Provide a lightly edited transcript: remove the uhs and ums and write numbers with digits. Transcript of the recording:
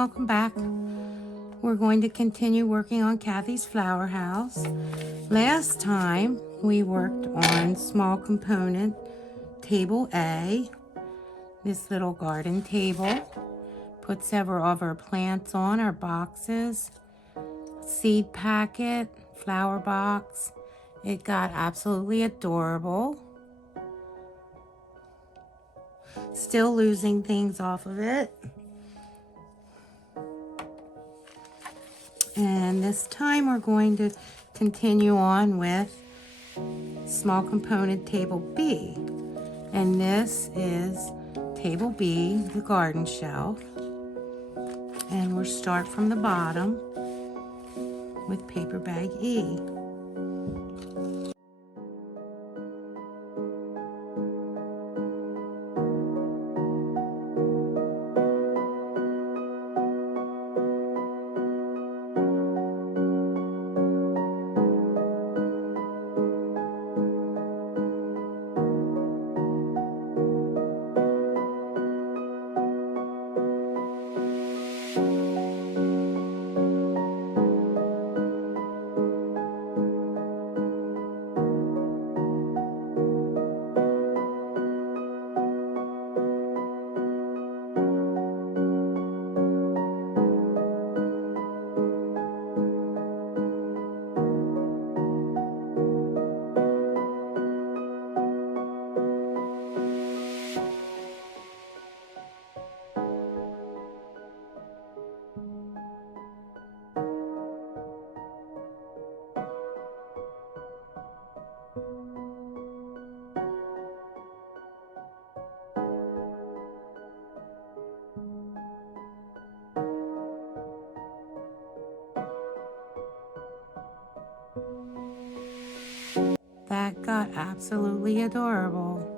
welcome back. We're going to continue working on Cathy's flower house. Last time we worked on small component table A, this little garden table. Put several of our plants on, our boxes, seed packet, flower box. It got absolutely adorable. Still losing things off of it. And this time we're going to continue on with small component table B. And this is table B, the garden shelf. And we'll start from the bottom with paper bag E. That got absolutely adorable.